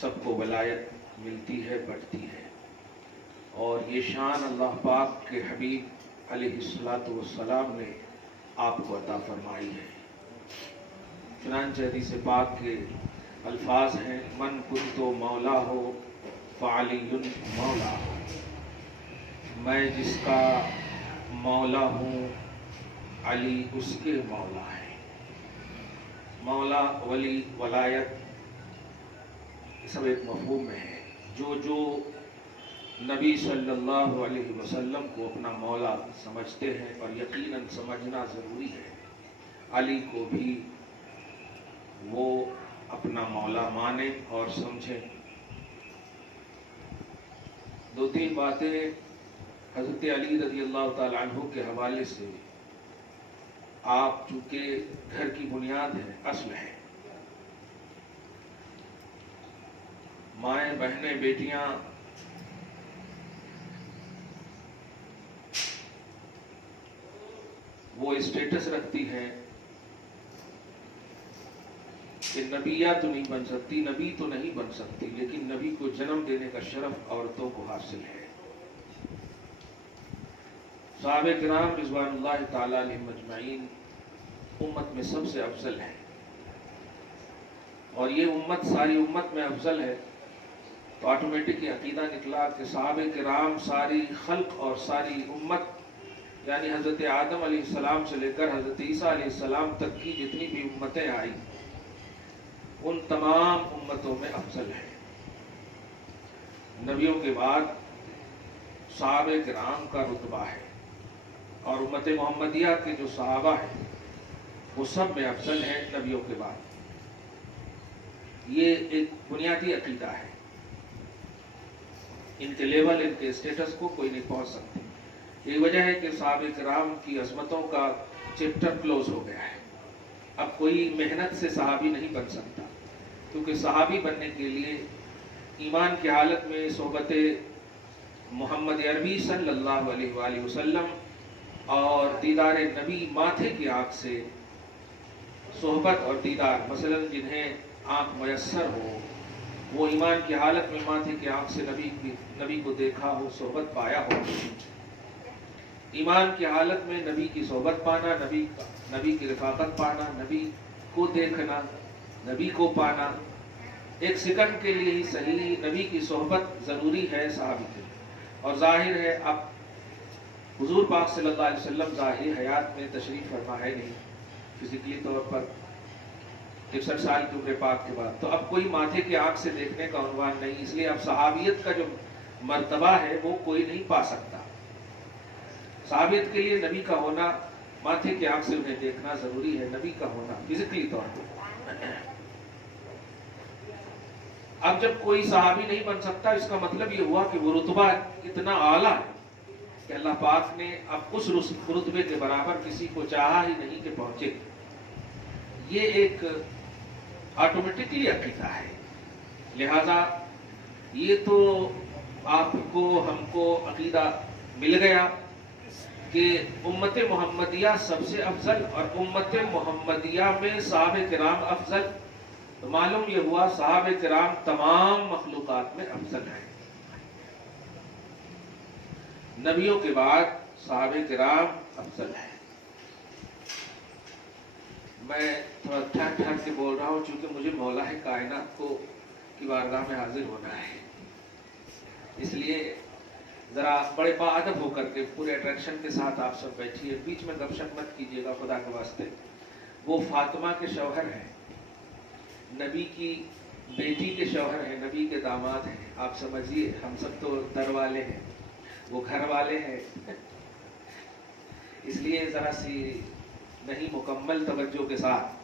سب کو ولایت ملتی ہے، بڑھتی ہے، اور یہ شان اللہ پاک کے حبیب علیہ الصلوۃ والسلام نے آپ کو عطا فرمائی ہے۔ چنانچہ حدیث پاک کے الفاظ ہیں، من کنت مولا ہو فعلی مولا ہو، میں جس کا مولا ہوں علی اس کے مولا ہے۔ مولا، ولی، ولایت، یہ سب ایک مفہوم میں ہے۔ جو نبی صلی اللہ علیہ وسلم کو اپنا مولا سمجھتے ہیں، اور یقیناً سمجھنا ضروری ہے، علی کو بھی وہ اپنا مولا مانے اور سمجھیں۔ دو تین باتیں حضرت علی رضی اللہ تعالی عنہ کے حوالے سے، آپ چونکہ گھر کی بنیاد ہے، اصل ہے، مائیں، بہنیں، بیٹیاں وہ اسٹیٹس رکھتی ہیں کہ نبیہ تو نہیں بن سکتی، نبی تو نہیں بن سکتی، لیکن نبی کو جنم دینے کا شرف عورتوں کو حاصل ہے۔ صحابہ کرام رضوان اللہ تعالی علیہم اجمعین امت میں سب سے افضل ہے، اور یہ امت ساری امت میں افضل ہے تو آٹومیٹک یہ عقیدہ نکلا کہ صحابہ کرام ساری خلق اور ساری امت، یعنی حضرت آدم علیہ السلام سے لے کر حضرت عیسیٰ علیہ السلام تک کی جتنی بھی امتیں آئی، ان تمام امتوں میں افضل ہے۔ نبیوں کے بعد صحابہ کرام کا رتبہ ہے، اور امت محمدیہ کے جو صحابہ ہیں وہ سب میں افضل ہیں نبیوں کے بعد۔ یہ ایک بنیادی عقیدہ ہے، ان کے لیول، ان کے اسٹیٹس کو کوئی نہیں پہنچ سکتی۔ یہی وجہ ہے کہ صحابہ کرام کی عظمتوں کا چیپٹر کلوز ہو گیا ہے۔ اب کوئی محنت سے صحابی نہیں بن سکتا، کیونکہ صحابی بننے کے لیے ایمان کی حالت میں صحبت محمد عربی صلی اللہ علیہ وآلہ وسلم اور دیدار نبی ماتھے کی آنکھ سے صحبت اور دیدار، مثلا جنہیں آنکھ میسر ہو، وہ ایمان کی حالت میں ماتھے کی آنکھ سے نبی کو دیکھا ہو، صحبت پایا ہو۔ ایمان کی حالت میں نبی کی صحبت پانا، نبی کی رفاقت پانا، نبی کو دیکھنا، نبی کو پانا، ایک سیکنڈ کے لیے ہی صحیح نبی کی صحبت ضروری ہے صحابی کے لیے۔ اور ظاہر ہے اب حضور پاک صلی اللہ علیہ وسلم ظاہری حیات میں تشریف فرما ہے نہیں، فزیکلی طور پر 63 سال کی عمر پاک کے بعد، تو اب کوئی ماتھے کی آنکھ سے دیکھنے کا عنوان نہیں، اس لیے اب صحابیت کا جو مرتبہ ہے وہ کوئی نہیں پا سکتا۔ صحابیت کے لیے نبی کا ہونا، ماتھے کی آنکھ سے انہیں دیکھنا ضروری ہے، نبی کا ہونا فزیکلی طور پر۔ اب جب کوئی صحابی نہیں بن سکتا، اس کا مطلب یہ ہوا کہ وہ رتبہ اتنا اعلیٰ ہے کہ اللہ پاک نے اب اس رتبے کے برابر کسی کو چاہا ہی نہیں کہ پہنچے۔ یہ ایک آٹومیٹکلی عقیدہ ہے، لہذا یہ تو آپ کو، ہم کو عقیدہ مل گیا کہ امت محمدیہ سب سے افضل، اور امت محمدیہ میں صحابہ کرام افضل، تو معلوم یہ ہوا صحابہ کرام تمام مخلوقات میں افضل ہیں۔ نبیوں کے بعد صحابہ کرام افضل ہیں۔ میں تھوڑا ٹھہر ٹھہر کے بول رہا ہوں چونکہ مجھے مولا کائنات کی بارگاہ میں حاضر ہونا ہے، اس لیے ذرا بڑے باادب ہو کر کے پورے اٹریکشن کے ساتھ آپ سب بیٹھیے، بیچ میں گپ شپ مت کیجیے گا خدا کے واسطے۔ وہ فاطمہ کے شوہر ہیں، نبی کی بیٹی کے شوہر ہیں، نبی کے داماد ہیں، آپ سمجھیے ہم سب تو در والے ہیں، وہ گھر والے ہیں، اس لیے ذرا سی نہیں مکمل توجہ کے ساتھ۔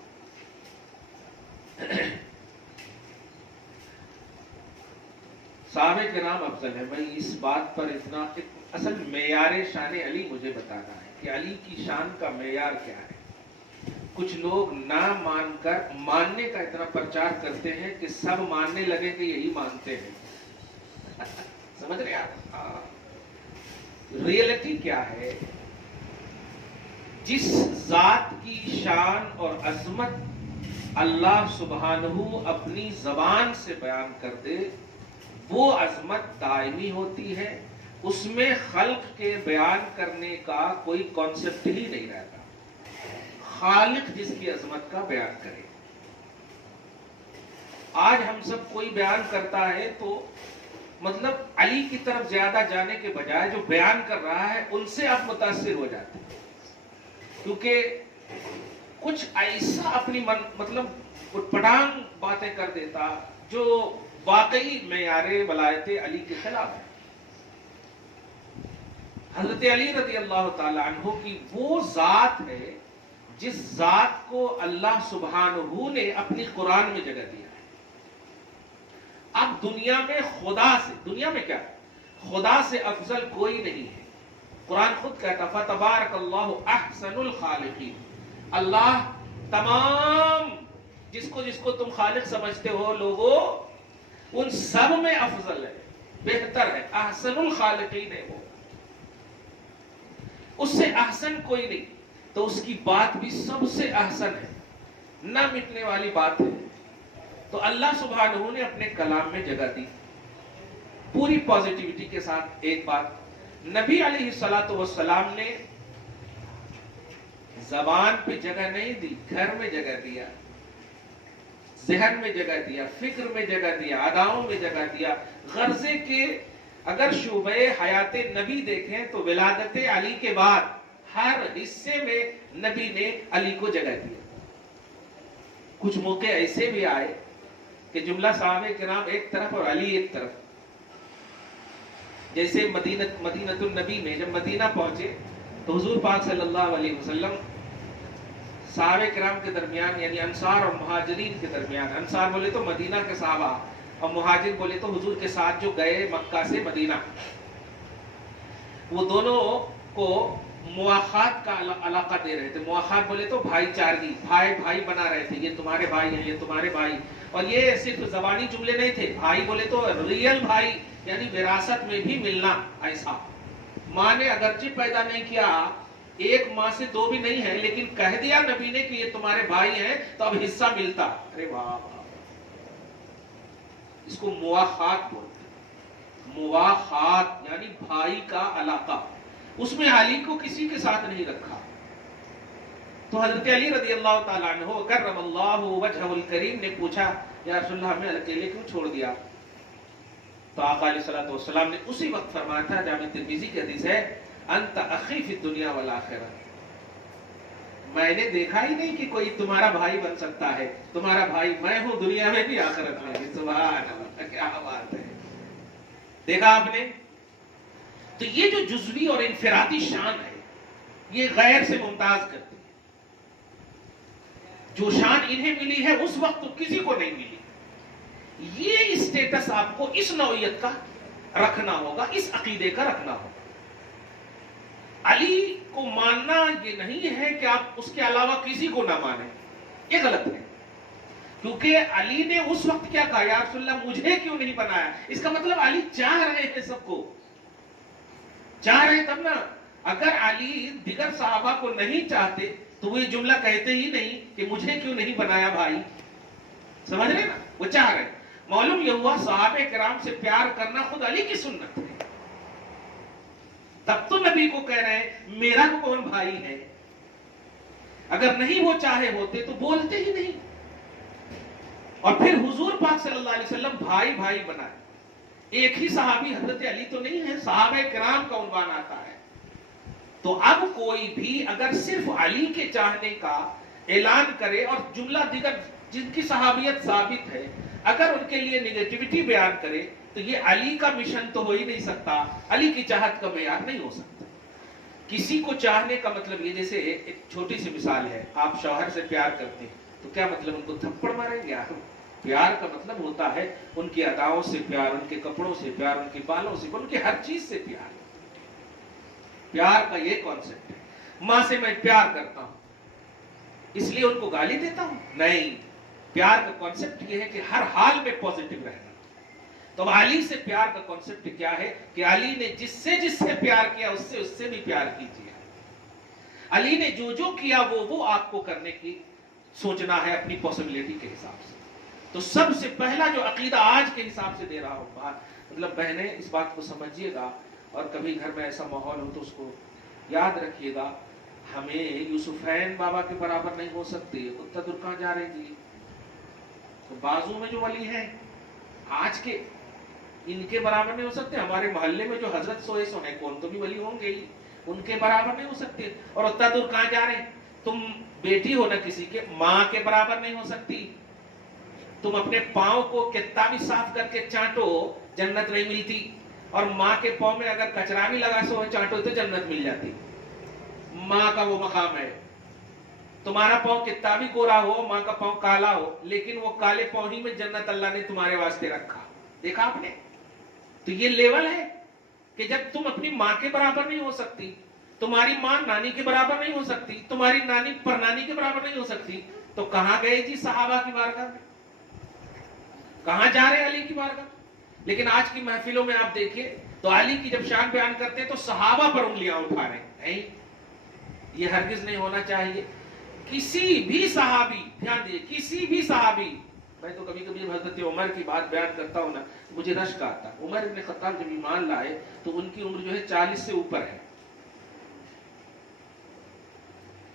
صحابہ کرام افضل ہے۔ میں اس بات پر اتنا، اصل معیار شان علی مجھے بتانا ہے کہ علی کی شان کا معیار کیا ہے۔ کچھ لوگ نہ مان کر ماننے کا اتنا پرچار کرتے ہیں کہ سب ماننے لگے کہ یہی مانتے ہیں۔ سمجھ رہے آپ؟ ریئلٹی کیا ہے؟ جس ذات کی شان اور عظمت اللہ سبحانہ اپنی زبان سے بیان کر دے وہ عظمت دائمی ہوتی ہے، اس میں خلق کے بیان کرنے کا کوئی کانسیپٹ ہی نہیں رہتا۔ خالق جس کی عظمت کا بیان کرے۔ آج ہم سب کوئی بیان کرتا ہے تو مطلب علی کی طرف زیادہ جانے کے بجائے جو بیان کر رہا ہے ان سے آپ متاثر ہو جاتے ہیں، کیونکہ کچھ ایسا اپنی مطلب پٹانگ باتیں کر دیتا جو واقعی معیار ولایت علی کے خلاف ہے۔ حضرت علی رضی اللہ تعالی عنہ کی وہ ذات ہے جس ذات کو اللہ سبحانہ نے اپنی قرآن میں جگہ دیا ہے۔ اب دنیا میں خدا سے، دنیا میں کیا خدا سے افضل کوئی نہیں ہے۔ قرآن خود کہتا فَتَبَارَكَ اللَّهُ أَحْسَنُ الْخَالِقِينَ، اللہ تمام جس کو تم خالق سمجھتے ہو لوگوں ان سب میں افضل ہے، بہتر ہے، احسن الخالقین ہے وہ، اس سے احسن کوئی نہیں، تو اس کی بات بھی سب سے احسن ہے، نہ مٹنے والی بات ہے۔ تو اللہ سبحانہ نے اپنے کلام میں جگہ دی پوری پازیٹیوٹی کے ساتھ۔ ایک بات نبی علیہ الصلوۃ والسلام نے زبان پہ جگہ نہیں دی، گھر میں جگہ دیا، ذہن میں جگہ دیا، فکر میں جگہ دیا، اداؤں میں جگہ دیا۔ غرضے کے اگر شعبہ حیات نبی دیکھیں تو ولادت علی کے بعد ہر حصے میں نبی نے علی کو جگہ دیا۔ کچھ موقع ایسے بھی آئے کہ جملہ صحابہ کرام ایک طرف اور علی ایک طرف، جیسے مدینۃ النبی میں جب مدینہ پہنچے تو حضور پاک صلی اللہ علیہ وسلم صحابہ کرام کے درمیان یعنی انصار اور مہاجرین کے درمیان، انصار بولے تو مدینہ کے صحابہ اور مہاجر بولے تو حضور کے ساتھ جو گئے مکہ سے مدینہ، وہ دونوں کو مواخات کا علاقہ دے رہے تھے۔ مواخات بولے تو بھائی چارگی، بھائی بھائی بنا رہے تھے، یہ تمہارے بھائی ہیں، یہ تمہارے بھائی۔ اور یہ صرف زبانی جملے نہیں تھے، بھائی بولے تو ریئل بھائی، یعنی وراثت میں بھی ملنا۔ ایسا ماں نے اگرچہ پیدا نہیں کیا، ایک ماں سے دو بھی نہیں ہے، لیکن کہہ دیا نبی نے کہ یہ تمہارے بھائی ہیں تو اب حصہ ملتا۔ ارے واہ، اس کو مواخات بولتے ہیں۔ مواخات یعنی بھائی کا علاقہ، اس میں علی کو کسی کے ساتھ نہیں رکھا۔ تو حضرت علی رضی اللہ تعالیٰ عنہ کرم اللہ وجہہ الکریم نے پوچھا یا رسول اللہ ہمیں اکیلے کیوں چھوڑ دیا؟ تو آقا علیہ الصلوۃ والسلام نے اسی وقت فرمایا تھا، جامع ترمذی کی حدیث ہے، انت اخی فی الدنیا والآخرہ، میں نے دیکھا ہی نہیں کہ کوئی تمہارا بھائی بن سکتا ہے، تمہارا بھائی میں ہوں دنیا میں بھی آخرت میں بھی۔ سبحان اللہ، کیا بات ہے! دیکھا آپ نے؟ تو یہ جو جزوی اور انفرادی شان ہے یہ غیر سے ممتاز کرتی ہے۔ جو شان انہیں ملی ہے اس وقت تو کسی کو نہیں ملی۔ یہ اسٹیٹس آپ کو اس نوعیت کا رکھنا ہوگا، اس عقیدے کا رکھنا ہوگا۔ علی کو ماننا یہ نہیں ہے کہ آپ اس کے علاوہ کسی کو نہ مانیں، یہ غلط ہے۔ کیونکہ علی نے اس وقت کیا کہا، یا رسول اللہ مجھے کیوں نہیں بنایا؟ اس کا مطلب علی چاہ رہے ہیں، سب کو چاہ رہے تب نا۔ اگر علی دیگر صحابہ کو نہیں چاہتے تو وہ یہ جملہ کہتے ہی نہیں کہ مجھے کیوں نہیں بنایا بھائی۔ سمجھ رہے نا؟ وہ چاہ رہے۔ معلوم یہ ہوا صحابہ کرام سے پیار کرنا خود علی کی سنت ہے۔ تب تو نبی کو کہہ رہے ہیں میرا کون بھائی ہے؟ اگر نہیں وہ چاہے ہوتے تو بولتے ہی نہیں۔ اور پھر حضور پاک صلی اللہ علیہ وسلم بھائی بھائی بنائے۔ ایک ہی صحابی حضرت علی تو نہیں ہے، صحابہ کرام کا عنوان آتا ہے۔ تو اب کوئی بھی اگر صرف علی کے چاہنے کا اعلان کرے اور جملہ دیگر جن کی صحابیت ثابت ہے اگر ان کے لیے نیگیٹیوٹی بیان کرے تو یہ علی کا مشن تو ہو ہی نہیں سکتا، علی کی چاہت کا معیار نہیں ہو سکتا۔ کسی کو چاہنے کا مطلب یہ، جیسے ایک چھوٹی سی مثال ہے، آپ شوہر سے پیار کرتے ہیں تو کیا مطلب ان کو تھپڑ ماریں گے؟ پیار کا مطلب ہوتا ہے ان کی اداؤں سے پیار، ان کے کپڑوں سے پیار، ان کے بالوں سے، ان کی ہر چیز سے پیار۔ پیار کا یہ کانسیپٹ ہے۔ ماں سے میں پیار کرتا ہوں اس لیے ان کو گالی دیتا ہوں؟ نہیں، پیار کا کانسیپٹ یہ ہے کہ ہر حال میں پوزیٹو رہنا۔ تو علی سے پیار کا کانسیپٹ کیا ہے کہ علی نے جس سے پیار کیا اس سے بھی پیار کیجیے۔ علی نے جو کیا وہ آپ کو کرنے کی سوچنا ہے اپنی پاسبلٹی کے حساب سے. تو سب سے پہلا جو عقیدہ آج کے حساب سے دے رہا ہوں، مطلب بہنیں اس بات کو سمجھیے گا، اور کبھی گھر میں ایسا ماحول ہو تو اس کو یاد رکھیے گا، ہمیں یوسفین بابا کے برابر نہیں ہو سکتے. اتدر کہاں جا رہے جی؟ تو بازو میں جو ولی ہیں آج کے، ان کے برابر نہیں ہو سکتے. ہمارے محلے میں جو حضرت سوئے سو ہیں، کون تو بھی ولی ہوں گے ہی، ان کے برابر نہیں ہو سکتے. اور اتنا دور کہاں جا رہے ہیں؟ تم بیٹی ہو نا کسی کے، ماں کے برابر نہیں ہو سکتی. تم اپنے پاؤں کو کتنا بھی صاف کر کے چانٹو جنت نہیں ملتی، اور ماں کے پاؤں میں اگر کچرا بھی لگا سو چانٹو تو جنت مل جاتی. ماں کا وہ مقام ہے. تمہارا پاؤں کتنا بھی گورا ہو، ماں کا پاؤں کالا ہو، لیکن وہ کالے پاؤں ہی میں جنت اللہ نے تمہارے واسطے رکھا. دیکھا آپ نے؟ تو یہ لیول ہے کہ جب تم اپنی ماں کے برابر نہیں ہو سکتی، تمہاری ماں نانی کے برابر نہیں ہو سکتی، تمہاری نانی پرنانی کے برابر نہیں ہو سکتی، تو کہاں گئے جی صحابہ کی بارگاہ میں؟ کہاں جا رہے علی کی بارگاہ؟ لیکن آج کی محفلوں میں آپ دیکھیے تو علی کی جب شان بیان کرتے ہیں تو صحابہ پر انگلیاں اٹھا رہے ہیں. یہ ہرگز نہیں ہونا چاہیے. کسی بھی صحابی، دھیان دیجیے، کسی بھی صحابی، میں تو کبھی کبھی حضرت عمر کی بات بیان کرتا ہوں نا، مجھے رشک آتا. عمر ابن خطاب جب ایمان لائے تو ان کی عمر جو ہے 40 سے اوپر ہے،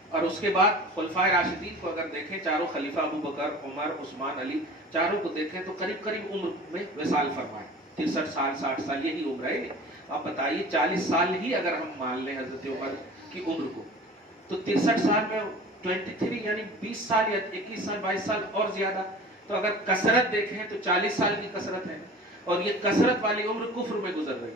اور اس کے بعد خلفائے راشدین کو اگر دیکھیں، چاروں خلیفہ ابو بکر، عمر، عثمان، علی، چاروں کو دیکھیں تو قریب قریب عمر میں وصال فرمائے. 63 سال 60 سال یہی عمر ہے. آپ بتائیے 40 سال ہی اگر ہم مان لیں حضرت عمر کی عمر کو، تو 63 سال میں 23 یعنی 20 سال یا 21 سال 22 سال اور زیادہ. تو اگر کثرت دیکھیں تو 40 سال کی کثرت ہے، اور یہ کثرت والی عمر کفر میں گزر رہی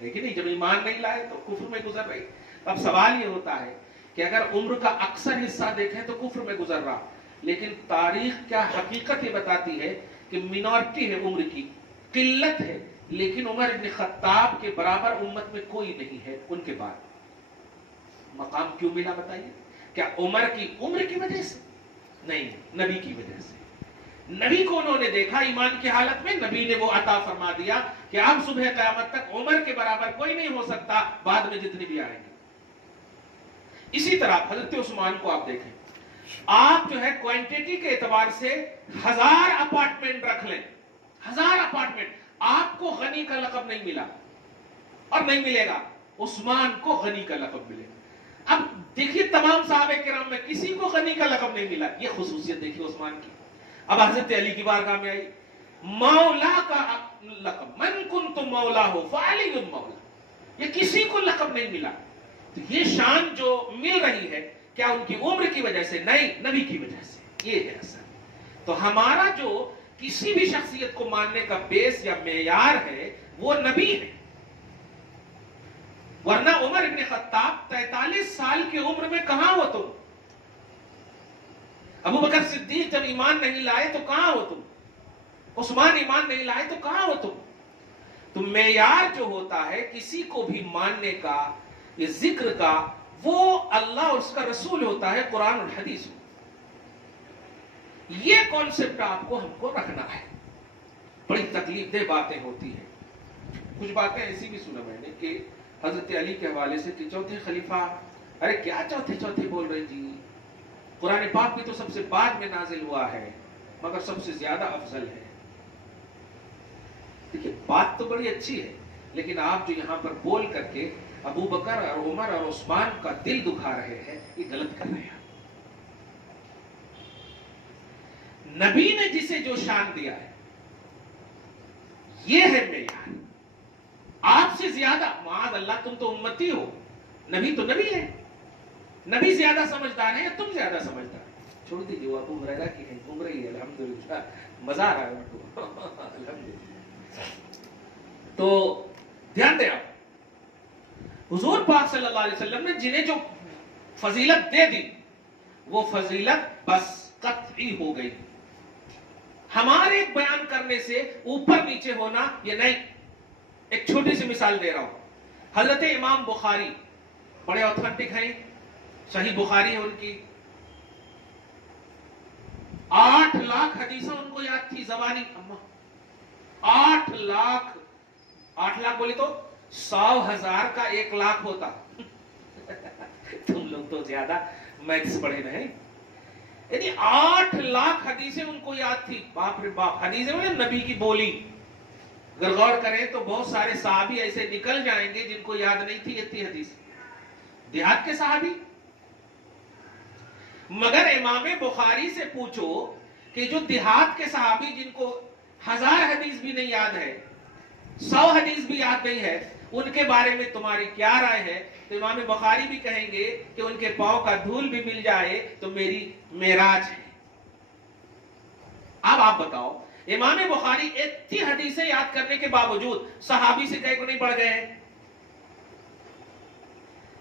ہے کہ نہیں؟ جب ایمان نہیں لائے تو کفر میں گزر رہی. اب سوال یہ ہوتا ہے کہ اگر عمر کا اکثر حصہ دیکھیں تو کفر میں گزر رہا، لیکن تاریخ کیا حقیقت یہ بتاتی ہے کہ منورٹی ہے، عمر کی قلت ہے، لیکن عمر ابن خطاب کے برابر امت میں کوئی نہیں ہے. ان کے بعد مقام کیوں ملا بتائیے؟ کیا عمر کی عمر کی وجہ سے؟ نہیں، نبی کی وجہ سے. نبی کو انہوں نے دیکھا ایمان کی حالت میں، نبی نے وہ عطا فرما دیا کہ اب صبح قیامت تک عمر کے برابر کوئی نہیں ہو سکتا، بعد میں جتنی بھی آئیں گے. اسی طرح حضرت عثمان کو آپ دیکھیں، آپ جو ہے کوانٹیٹی کے اعتبار سے 1000 اپارٹمنٹ رکھ لیں، 1000 اپارٹمنٹ، آپ کو غنی کا لقب نہیں ملا اور نہیں ملے گا. عثمان کو غنی کا لقب ملے گا. اب دیکھیے تمام صحابہ کرام میں کسی کو غنی کا لقب نہیں ملا. یہ خصوصیت دیکھیے عثمان کی. اب حضرت علی کی بارگاہ میں آئی، مولا کا لقب، من کنت مولا ہو فعلی مولا، یہ کسی کو لقب نہیں ملا. تو یہ شان جو مل رہی ہے کیا ان کی عمر کی وجہ سے؟ نہیں، نبی کی وجہ سے. یہ ہے اصل. تو ہمارا جو کسی بھی شخصیت کو ماننے کا بیس یا معیار ہے وہ نبی ہے. ورنہ عمر ابن خطاب 43 سال کی عمر میں کہاں ہو تم؟ ابو بکر صدیق جب ایمان نہیں لائے تو کہاں ہو تم؟ عثمان ایمان نہیں لائے تو کہاں ہو تم؟ تو معیار جو ہوتا ہے کسی کو بھی ماننے کا، یہ ذکر کا، وہ اللہ اور اس کا رسول ہوتا ہے، قرآن اور حدیث. یہ کانسیپٹ آپ کو ہم کو رکھنا ہے. بڑی تکلیف دہ باتیں ہوتی ہیں. کچھ باتیں ایسی بھی سنا میں نے کہ حضرت علی کے حوالے سے کہ چوتھے خلیفہ، ارے کیا چوتھے بول رہے جی؟ قرآن پاک بھی تو سب سے بعد میں نازل ہوا ہے، مگر سب سے زیادہ افضل ہے. دیکھیے بات تو بڑی اچھی ہے، لیکن آپ جو یہاں پر بول کر کے ابو بکر اور عمر اور عثمان کا دل دکھا رہے ہیں، یہ غلط کر رہے ہیں. نبی نے جسے جو شان دیا ہے یہ ہے معیار. آپ سے زیادہ معاذ اللہ، تم تو امتی ہو، نبی تو نبی ہے. نبی زیادہ سمجھدار ہے یا تم زیادہ سمجھدار؟ چھوڑ دیجیے، وہ ابو ہریرہ کی ہے، گھوم رہی ہے، الحمدللہ، مزہ آ رہا ہے ان کو. الحمدللہ. تو دھیان دیں آپ، حضور پاک صلی اللہ علیہ وسلم نے جنہیں جو فضیلت دے دی وہ فضیلت بس قطعی ہو گئی. ہمارے بیان کرنے سے اوپر نیچے ہونا یہ نہیں. ایک چھوٹی سی مثال دے رہا ہوں. حضرت امام بخاری بڑے اوتھینٹک ہیں، صحیح بخاری ہے ان کی، 8 لاکھ حدیثیں ان کو یاد تھی زبانی. 8 لاکھ بولے تو 100,000 کا 1 لاکھ ہوتا. تم لوگ تو زیادہ میتھس پڑھے نہیں. یعنی 8 لاکھ حدیثیں ان کو یاد تھی. باپ رے باپ. حدیثیں میں نبی کی بولی. اگر غور کریں تو بہت سارے صحابی ایسے نکل جائیں گے جن کو یاد نہیں تھی اتنی حدیث. دیہات کے صحابی. مگر امام بخاری سے پوچھو کہ جو دیہات کے صحابی جن کو 1000 حدیث بھی نہیں یاد ہے, 100 حدیث بھی یاد نہیں ہے, ان کے بارے میں تمہاری کیا رائے ہے؟ تو امام بخاری بھی کہیں گے کہ ان کے پاؤں کا دھول بھی مل جائے تو میری معراج ہے. اب آپ بتاؤ, امام بخاری اتنی حدیثیں یاد کرنے کے باوجود صحابی سے کہیں کو نہیں پڑھ گئے.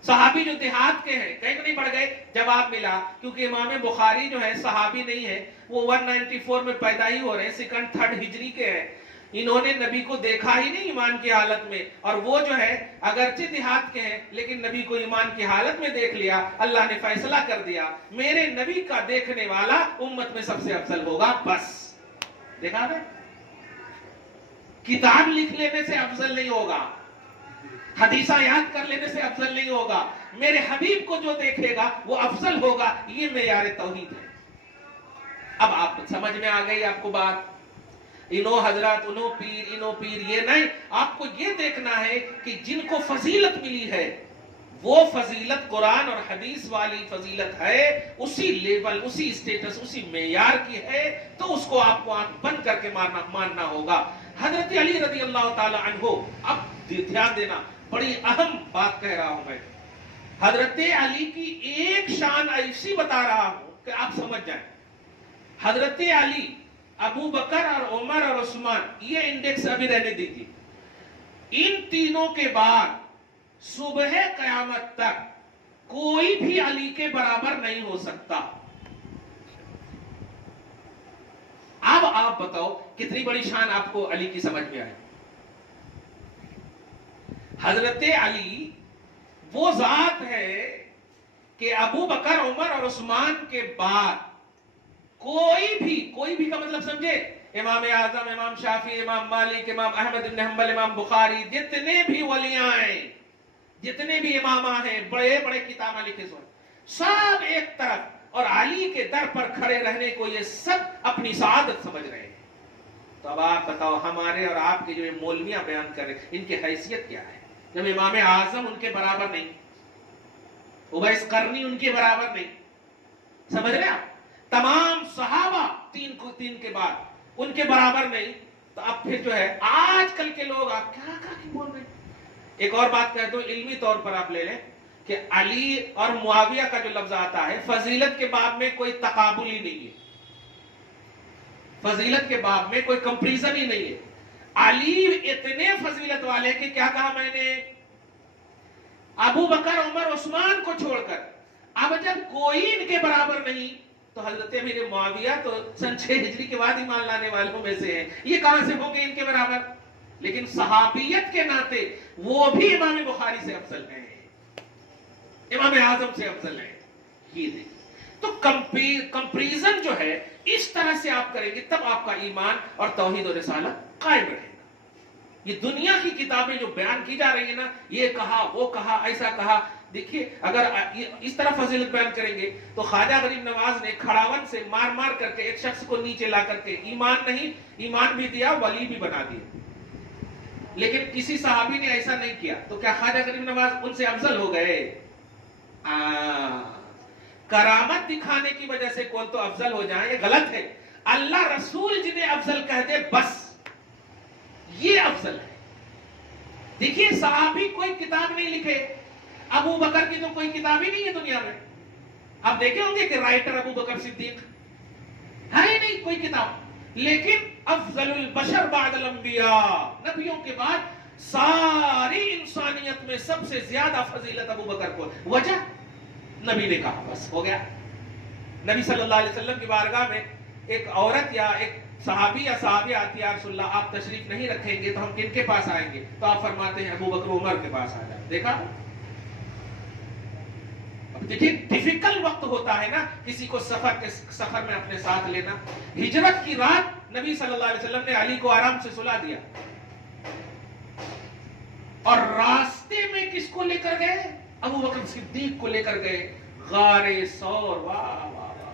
صحابی جو دیہات کے ہیں کہیں کو نہیں پڑھ گئے. جواب ملا کیونکہ امام بخاری جو ہے صحابی نہیں ہے, وہ 194 میں پیدا ہی ہو رہے ہیں, 2nd 3rd ہجری کے ہیں. انہوں نے نبی کو دیکھا ہی نہیں ایمان کی حالت میں, اور وہ جو ہے اگرچہ دیہات کے ہیں لیکن نبی کو ایمان کی حالت میں دیکھ لیا. اللہ نے فیصلہ کر دیا میرے نبی کا دیکھنے والا امت میں سب سے افضل ہوگا. بس دیکھا نا, کتاب لکھ لینے سے افضل نہیں ہوگا, حدیثہ یاد کر لینے سے افضل نہیں ہوگا, میرے حبیب کو جو دیکھے گا وہ افضل ہوگا. یہ معیار توحید ہے. اب آپ سمجھ میں آ گئی آپ کو بات. انو حضرات, انو پیر یہ نہیں. آپ کو یہ دیکھنا ہے کہ جن کو فضیلت ملی ہے وہ فضیلت قرآن اور حدیث والی فضیلت ہے, اسی لیول, اسی اسٹیٹس, اسی معیار کی ہے, تو اس کو آپ کو آنکھ بند کر کے ماننا ہوگا. حضرت علی رضی اللہ تعالی عنہ, اب دھیان دینا, بڑی اہم بات کہہ رہا ہوں میں. حضرت علی کی ایک شان ایسی بتا رہا ہوں کہ آپ سمجھ جائیں. حضرت علی, ابو بکر اور عمر اور عثمان, یہ انڈیکس ابھی رہنے دیجیے. ان تینوں کے بعد صبح قیامت تک کوئی بھی علی کے برابر نہیں ہو سکتا. اب آپ بتاؤ کتنی بڑی شان آپ کو علی کی سمجھ میں آئے. حضرت علی وہ ذات ہے کہ ابو بکر, عمر اور عثمان کے بعد کوئی بھی کا مطلب سمجھے, امام اعظم, امام شافعی, امام مالک, امام احمد بن حنبل, امام بخاری, جتنے بھی ولیاں ہیں, جتنے بھی امامہ ہیں, بڑے بڑے کتابیں لکھے سو, سب ایک طرف, اور علی کے در پر کھڑے رہنے کو یہ سب اپنی سعادت سمجھ رہے ہیں. تو اب آپ بتاؤ ہمارے اور آپ کے جو مولویاں بیان کر رہے ہیں ان کی حیثیت کیا ہے؟ جب امام اعظم ان کے برابر نہیں, اویس قرنی ان کے برابر نہیں, سمجھ رہے آپ, تمام صحابہ تین کے بعد ان کے برابر نہیں, تو اب پھر جو ہے آج کل کے لوگ آپ کیا بول رہے ہیں. ایک اور بات کہہ دو, علمی طور پر آپ لے لیں کہ علی اور معاویہ کا جو لفظ آتا ہے, فضیلت کے باب میں کوئی تقابل ہی نہیں ہے, فضیلت کے باب میں کوئی کمپریزن ہی نہیں ہے. علی اتنے فضیلت والے کہ کیا کہا میں نے, ابو بکر, عمر, عثمان کو چھوڑ کر اب جب کوئی ان کے برابر نہیں, تو حضرت امیر معاویہ تو سن 6 ہجری کے بعد ایمان لانے والوں میں سے ہیں, یہ کہاں سے ہوں گے ان کے برابر؟ لیکن صحابیت کے ناطے وہ بھی امام بخاری سے افضل ہیں, امام اعظم سے افضل ہیں. یہ دیکھیں تو کمپریزن جو ہے اس طرح سے آپ کریں گے تب آپ کا ایمان اور توحید و رسالت قائم رہے گا. یہ دنیا کی کتابیں جو بیان کی جا رہی ہیں نا, یہ کہا, وہ کہا, ایسا کہا, دیکھیے اگر اس طرح فضیلت بیان کریں گے تو خواجہ غریب نواز نے کھڑاون سے مار کر کے ایک شخص کو نیچے لا کر کے ایمان بھی دیا, ولی بھی بنا دیا. لیکن کسی صحابی نے ایسا نہیں کیا, تو کیا خواجہ غریب نواز ان سے افضل ہو گئے؟ کرامت دکھانے کی وجہ سے کون تو افضل ہو جائیں, یہ غلط ہے. اللہ رسول جنہیں افضل کہہ دے بس یہ افضل ہے. دیکھیے صحابی کوئی کتاب نہیں لکھے, ابو بکر کی تو کوئی کتاب ہی نہیں ہے دنیا میں. آپ دیکھے ہوں گے کہ رائٹر ابو بکر صدیق ہے ہی نہیں کوئی کتاب, لیکن افضل البشر بعد الانبیاء, نبیوں کے بعد ساری انسانیت میں سب سے زیادہ فضیلت ابو بکر کو. وجہ نبی نے کہا, بس ہو گیا. نبی صلی اللہ علیہ وسلم کی بارگاہ میں ایک عورت یا ایک صحابی یا صحابی آتی ہے, یا رسول اللہ آپ تشریف نہیں رکھیں گے تو ہم کن کے پاس آئیں گے؟ تو آپ فرماتے ہیں ابو بکر عمر کے پاس آ جائیں. دیکھا, دیکھیے ڈیفیکلٹ وقت ہوتا ہے نا کسی کو سفر میں اپنے ساتھ لینا. ہجرت کی رات نبی صلی اللہ علیہ وسلم نے علی کو آرام سے سلا دیا, اور راستے میں کس کو لے کر گئے؟ ابو بکر صدیق کو لے کر گئے غار ثور. واہ واہ واہ,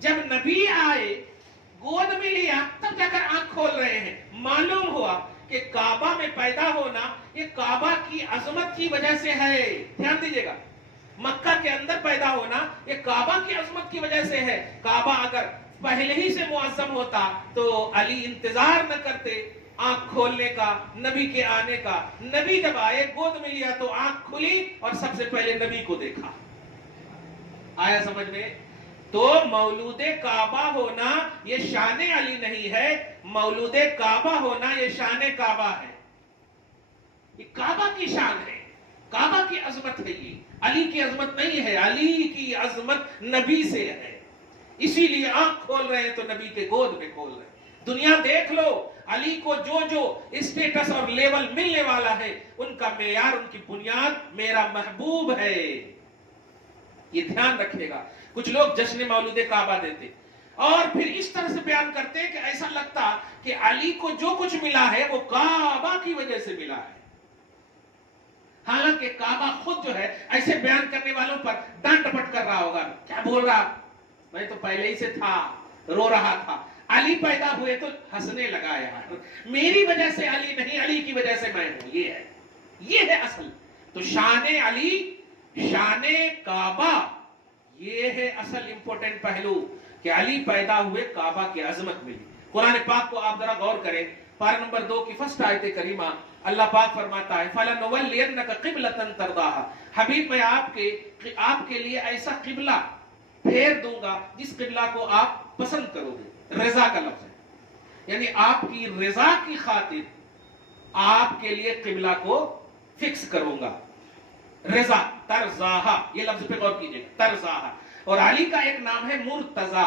جب نبی آئے گود میں لیا تب جا کر آنکھ کھول رہے ہیں. معلوم ہوا کہ کعبہ میں پیدا ہونا یہ کعبہ کی عظمت کی وجہ سے ہے. دھیان دیجیے گا, مکہ کے اندر پیدا ہونا یہ کعبہ کی عظمت کی وجہ سے ہے. کعبہ اگر پہلے ہی سے معظم ہوتا تو علی انتظار نہ کرتے آنکھ کھولنے کا, نبی کے آنے کا. نبی جب آئے گود میں لیا تو آنکھ کھلی اور سب سے پہلے نبی کو دیکھا. آیا سمجھ میں؟ تو مولود کعبہ ہونا یہ شان علی نہیں ہے, مولود کعبہ ہونا یہ شان کعبہ ہے. یہ کعبہ کی شان ہے, کعبہ کی عظمت ہے. یہ علی کی عظمت نہیں ہے, علی کی عظمت نبی سے ہے. اسی لیے آنکھ کھول رہے ہیں تو نبی کے گود میں کھول رہے ہیں. دنیا دیکھ لو, علی کو جو اسٹیٹس اور لیول ملنے والا ہے ان کا معیار, ان کی بنیاد میرا محبوب ہے. یہ دھیان رکھیے گا. کچھ لوگ جشن مولود کعبہ دیتے اور پھر اس طرح سے بیان کرتے کہ ایسا لگتا کہ علی کو جو کچھ ملا ہے وہ کعبہ کی وجہ سے ملا ہے. حالانکہ کعبہ خود جو ہے ایسے بیان کرنے والوں پر ڈانٹ ڈپٹ کر رہا ہوگا. کیا بول رہا, میں تو پہلے ہی سے تھا, رو رہا تھا. علی پیدا ہوئے تو ہنسنے لگا یار, میری وجہ سے علی نہیں, علی کی وجہ سے میں ہوں. یہ ہے اصل. تو شان علی, شان کعبہ, یہ ہے اصل امپورٹنٹ پہلو کہ علی پیدا ہوئے کعبہ کی عظمت ملی. قرآن پاک کو آپ ذرا غور کریں, پارہ نمبر 2 کی فرسٹ آیت کریمہ, اللہ پاک فرماتا ہے فَلَنُوَلِّيَنَّكَ قِبْلَةً تَرْضَاهَا, حبیب میں آپ کے لیے ایسا قبلہ پھیر دوں گا جس قبلہ کو آپ پسند کرو گے. رضا کا لفظ ہے, یعنی آپ کی رضا کی خاطر آپ کے لیے قبلہ کو فکس کروں گا. رضا, ترضاہا, یہ لفظ پہ غور کیجئے, ترضاہا. اور علی کا ایک نام ہے مرتضی.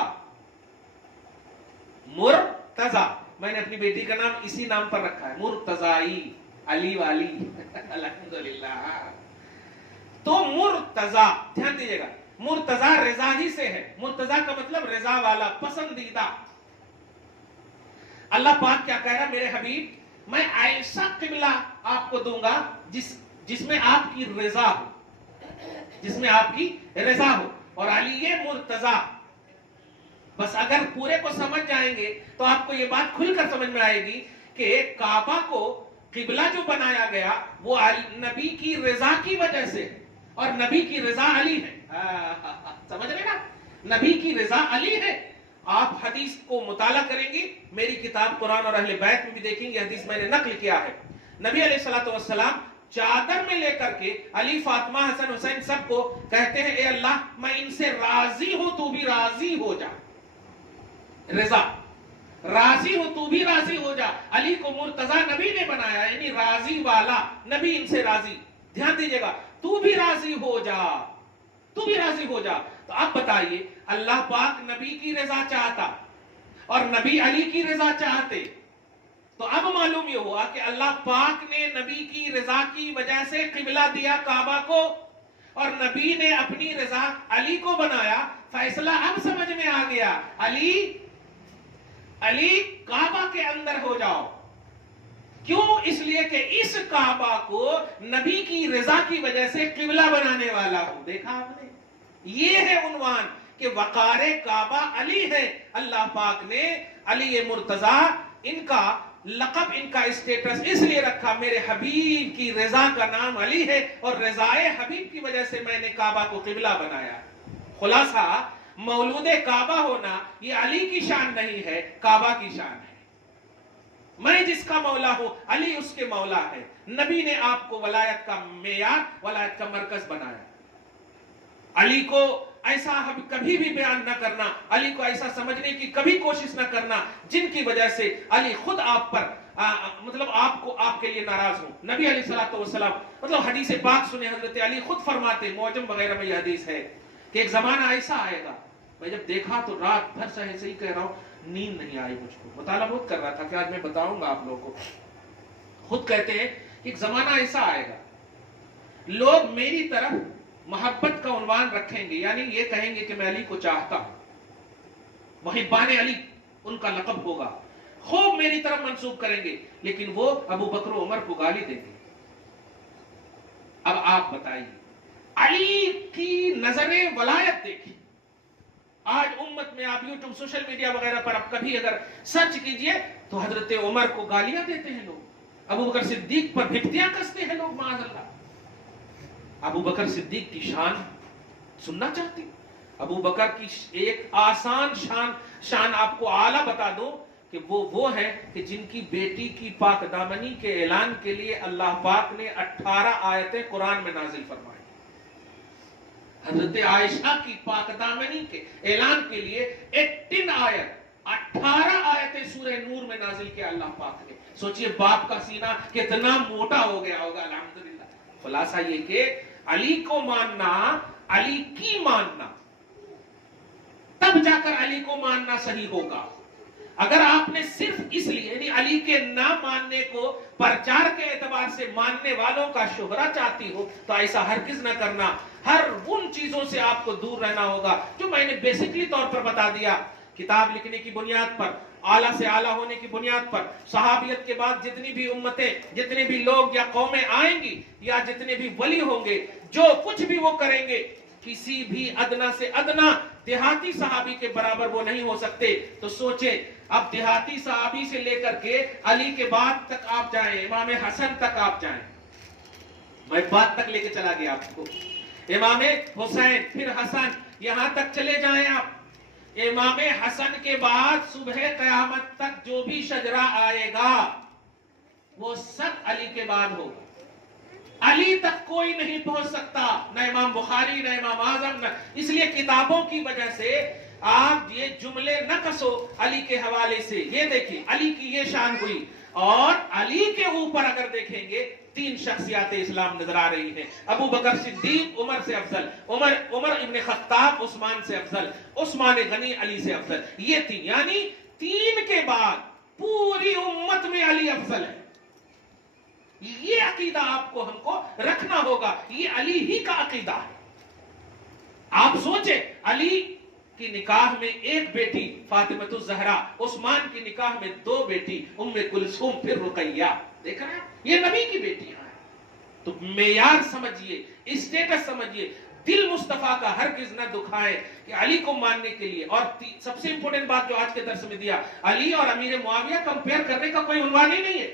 مرتضی, میں نے اپنی بیٹی کا نام اسی نام پر رکھا ہے, مرتضی, علی والی. الحمدللہ. تو مرتضی, دھیان دیجیے گا, مرتضی رضا ہی سے ہے. مرتضی کا مطلب رضا والا, پسندیدہ. اللہ پاک کیا کہہ رہا, میرے حبیب میں ایسا قبلہ آپ کو دوں گا جس میں آپ کی رضا ہو, جس میں آپ کی رضا ہو. اور علی یہ مرتضی. بس اگر پورے کو سمجھ جائیں گے تو آپ کو یہ بات کھل کر سمجھ میں آئے گی کہ کعبہ کو قبلہ جو بنایا گیا وہ نبی کی رضا کی وجہ سے, اور نبی کی رضا علی ہے. سمجھ رہے نا, نبی کی رضا علی ہے. آپ حدیث کو مطالعہ کریں گی, میری کتاب قرآن اور اہل بیت میں بھی دیکھیں گے, حدیث میں نے نقل کیا ہے. نبی علیہ الصلوۃ والسلام چادر میں لے کر کے علی, فاطمہ, حسن, حسین سب کو کہتے ہیں اے اللہ میں ان سے راضی ہوں تو بھی راضی ہو جا. رضا, راضی ہوں تو بھی راضی ہو جا. علی کو مرتضی نبی نے بنایا, یعنی راضی والا, نبی ان سے راضی. دھیان دیجیے گا, تو بھی راضی ہو جا, تو بھی راضی ہو جا. تو آپ بتائیے, اللہ پاک نبی کی رضا چاہتا اور نبی علی کی رضا چاہتے, تو اب معلوم یہ ہوا کہ اللہ پاک نے نبی کی رضا کی وجہ سے قبلہ دیا کعبہ کو, اور نبی نے اپنی رضا علی کو بنایا. فیصلہ اب سمجھ میں آ گیا, علی کعبہ کے اندر ہو جاؤ. کیوں؟ اس لیے کہ اس کعبہ کو نبی کی رضا کی وجہ سے قبلہ بنانے والا ہوں. دیکھا آپ نے, یہ ہے عنوان کہ وقار کعبہ علی ہے. اللہ پاک نے علی مرتضی, ان کا لقب, ان کا اسٹیٹس اس لیے رکھا, میرے حبیب کی رضا کا نام علی ہے اور رضائے حبیب کی وجہ سے میں نے کعبہ کو قبلہ بنایا. خلاصہ, مولود کعبہ ہونا یہ علی کی شان نہیں ہے, کعبہ کی شان ہے. میں جس کا مولا ہوں, علی اس کے مولا ہے. نبی نے آپ کو ولایت کا معیار, ولایت کا مرکز بنایا. علی کو ایسا کبھی بھی بیان نہ کرنا, علی کو ایسا سمجھنے کی کبھی کوشش نہ کرنا جن کی وجہ سے علی خود آپ پر مطلب آپ کے لیے ناراض ہوں. نبی علیہ الصلوۃ والسلام مطلب حدیث پاک سنے, حضرت علی خود فرماتے, معجم وغیرہ میں یہ حدیث ہے کہ ایک زمانہ ایسا آئے گا, میں جب دیکھا تو رات بھر سے ایسے ہی کہہ رہا ہوں, نیند نہیں آئی مجھ کو, مطالعہ بہت کر رہا تھا کہ آج میں بتاؤں گا آپ لوگوں کو. خود کہتے ہیں کہ ایک زمانہ ایسا آئے گا لوگ میری طرف محبت کا عنوان رکھیں گے, یعنی یہ کہیں گے کہ میں علی کو چاہتا ہوں, محبان علی ان کا لقب ہوگا, خوب میری طرف منسوب کریں گے, لیکن وہ ابو بکر و عمر کو گالی دیں گے. اب آپ بتائیے, علی کی نظر ولایت دیکھیں, آج امت میں آپ یوٹیوب سوشل میڈیا وغیرہ پر آپ کبھی اگر سرچ کیجئے تو حضرت عمر کو گالیاں دیتے ہیں لوگ، ابو بکر صدیق پر بھپتیاں کستے ہیں لوگ معاذ اللہ۔ ابو بکر صدیق کی شان سننا چاہتی؟ ابو بکر کی ایک آسان شان آپ کو اعلیٰ بتا دو کہ وہ ہے کہ جن کی بیٹی کی پاک دامنی کے اعلان کے لیے اللہ پاک نے 18 آیتیں قرآن میں نازل فرمائی۔ حضرت عائشہ کی پاک دامنی کے اعلان کے لیے 18 آیتیں سورہ نور میں نازل کیا اللہ پاک نے۔ سوچئے باپ کا سینہ کتنا موٹا ہو گیا ہوگا۔ الحمدللہ خلاصہ یہ کہ علی کو ماننا، علی کی ماننا، تب جا کر علی کو ماننا صحیح ہوگا۔ اگر آپ نے صرف اس لیے یعنی علی کے نہ ماننے کو پرچار کے اعتبار سے ماننے والوں کا شہرہ چاہتی ہو تو ایسا ہرگز نہ کرنا۔ ہر ان چیزوں سے آپ کو دور رہنا ہوگا جو میں نے بیسکلی طور پر بتا دیا۔ کتاب لکھنے کی بنیاد پر، اعلیٰ سے اعلیٰ ہونے کی بنیاد پر، صحابیت کے بعد جتنی بھی امتیں، جتنے بھی لوگ یا قومیں آئیں گی یا جتنے بھی ولی ہوں گے، جو کچھ بھی وہ کریں گے کسی بھی ادنا سے ادنا دیہاتی صحابی کے برابر وہ نہیں ہو سکتے۔ تو سوچیں اب دیہاتی صحابی سے لے کر کے علی کے بعد تک آپ جائیں، امام حسن تک آپ جائیں، میں بات تک لے کے چلا گیا آپ کو، امام حسین پھر حسن، یہاں تک چلے جائیں آپ، امام حسن کے بعد صبح قیامت تک جو بھی شجرہ آئے گا وہ سب علی کے بعد ہوگا۔ علی تک کوئی نہیں پہنچ سکتا، نہ امام بخاری نہ امام اعظم، نہ اس لیے کتابوں کی وجہ سے آپ یہ جملے نہ کسو علی کے حوالے سے۔ یہ دیکھیں علی کی یہ شان ہوئی، اور علی کے اوپر اگر دیکھیں گے 3 شخصیات اسلام نظر آ رہی ہیں۔ ابو بکر صدیق عمر سے افضل، عمر ابن خطاب عثمان سے افضل، عثمان غنی علی سے افضل، یہ 3 یعنی 3 کے بعد پوری امت میں علی افضل ہے۔ یہ عقیدہ آپ کو ہم کو رکھنا ہوگا، یہ علی ہی کا عقیدہ ہے۔ آپ سوچیں علی کی نکاح میں ایک بیٹی فاطمہ الزہرا، عثمان کی نکاح میں 2 بیٹی ام کلثوم پھر رقیہ، دیکھ رہے ہیں یہ نبی کی بیٹیاں ہیں۔ تو معیار سمجھیے، اسٹیٹس سمجھیے، دل مصطفیٰ کا ہرگز نہ دکھائیں کہ علی کو ماننے کے لیے۔ اور سب سے امپورٹنٹ بات جو آج کے درس میں دیا، علی اور امیر معاویہ کمپیئر کرنے کا کوئی عنوان ہی نہیں ہے۔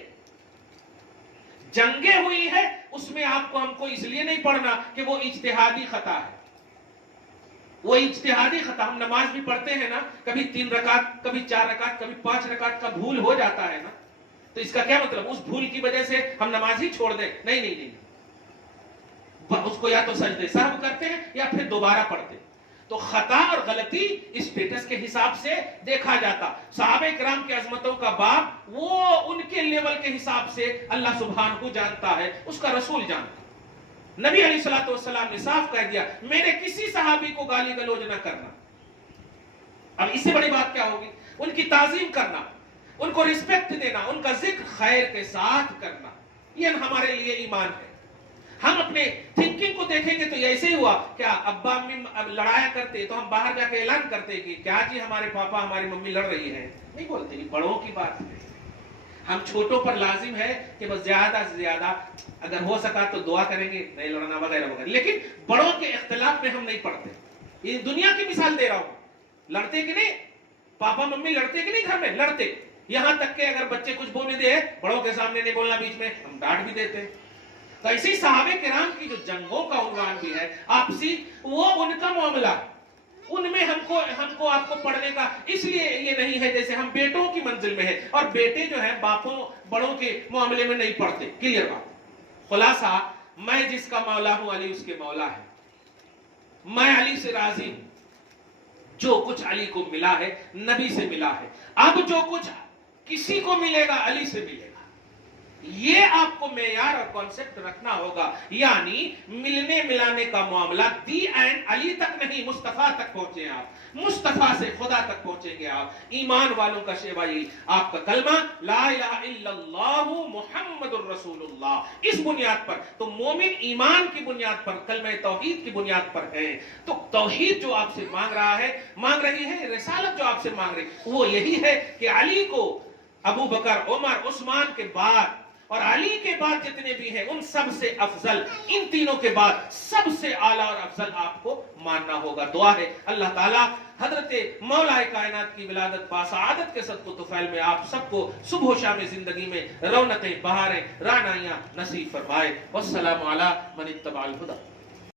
جنگیں ہوئی ہے اس میں آپ کو ہم کو اس لیے نہیں پڑھنا کہ وہ اجتہادی خطا ہے، وہ اجتہادی خطا۔ ہم نماز بھی پڑھتے ہیں نا، کبھی 3 رکعت، کبھی 4 رکعت، کبھی 5 رکعت کا بھول ہو جاتا ہے نا، تو اس کا کیا مطلب اس بھول کی وجہ سے ہم نماز ہی چھوڑ دیں؟ نہیں نہیں نہیں، اس کو یا تو سجدے سہو کرتے ہیں یا پھر دوبارہ پڑھتے ہیں۔ تو خطا اور غلطی اسٹیٹس کے حساب سے دیکھا جاتا۔ صحابہ کرام کی عظمتوں کا باب وہ ان کے لیول کے حساب سے اللہ سبحانہ جانتا ہے، اس کا رسول جانتا ہے۔ نبی علیہ الصلوۃ والسلام نے صاف کہہ دیا میرے کسی صحابی کو گالی گلوچ نہ کرنا۔ اب اس سے بڑی بات کیا ہوگی؟ ان کی تعظیم کرنا، ان کو رسپیکٹ دینا، ان کا ذکر خیر کے ساتھ کرنا، یہ ہمارے لیے ایمان ہے۔ ہم اپنے تھنکنگ کو دیکھیں گے تو یہ ایسے ہی ہوا، کیا ابا امی لڑایا کرتے تو ہم باہر جا کے اعلان کرتے کہ کیا جی ہمارے پاپا ہماری ممی لڑ رہی ہے؟ نہیں بولتے، یہ بڑوں کی بات ہے۔ ہم چھوٹوں پر لازم ہے کہ بس زیادہ سے زیادہ اگر ہو سکا تو دعا کریں گے، نہیں لڑنا وغیرہ وغیرہ، لیکن بڑوں کے اختلاف میں ہم نہیں پڑھتے۔ یہ دنیا کی مثال دے رہا ہوں، لڑتے کہ نہیں؟ پاپا ممی لڑتے کہ نہیں؟ گھر میں لڑتے، یہاں تک کہ اگر بچے کچھ بولنے دے بڑوں کے سامنے نہیں بولنا، بیچ میں ہم ڈانٹ بھی دیتے۔ تو ایسی صحابہ کرام کی جو جنگوں کا عنوان بھی ہے آپسی، وہ ان کا معاملہ، ان میں ہم کو آپ کو پڑھنے کا اس لیے یہ نہیں ہے جیسے ہم بیٹوں کی منزل میں ہے، اور بیٹے جو ہیں باپوں بڑوں کے معاملے میں نہیں پڑھتے۔ کلیئر بات۔ خلاصہ میں جس کا مولا ہوں علی اس کے مولا ہے، میں علی سے راضی ہوں۔ جو کچھ علی کو ملا ہے نبی سے ملا ہے، اب جو کچھ کسی کو ملے گا علی سے ملے گا۔ یہ آپ کو معیار اور کانسیپٹ رکھنا ہوگا، یعنی ملنے ملانے کا معاملہ دی اینڈ علی تک نہیں، مصطفیٰ تک پہنچے آپ، مصطفیٰ سے خدا تک پہنچیں گے آپ۔ ایمان والوں کا شیوا یہی، آپ کا کلمہ لا الہ الا اللہ محمد الرسول اللہ، اس بنیاد پر تو مومن ایمان کی بنیاد پر، کلمہ توحید کی بنیاد پر ہے۔ تو توحید جو آپ سے مانگ رہی ہے، رسالت جو آپ سے مانگ رہی ہے، وہ یہی ہے کہ علی کو ابو بکر، عمر، عثمان کے بعد اور علی کے بعد جتنے بھی ہیں ان سب سے افضل، ان تینوں کے بعد سب سے اعلیٰ اور افضل آپ کو ماننا ہوگا۔ دعا ہے اللہ تعالیٰ حضرت مولا کائنات کی ولادت باسعادت کے صدقہ طفیل میں آپ سب کو صبح و شام زندگی میں رونقیں، بہاریں، رعنائیاں نصیب فرمائے۔ والسلام علی من اتبع الہدی۔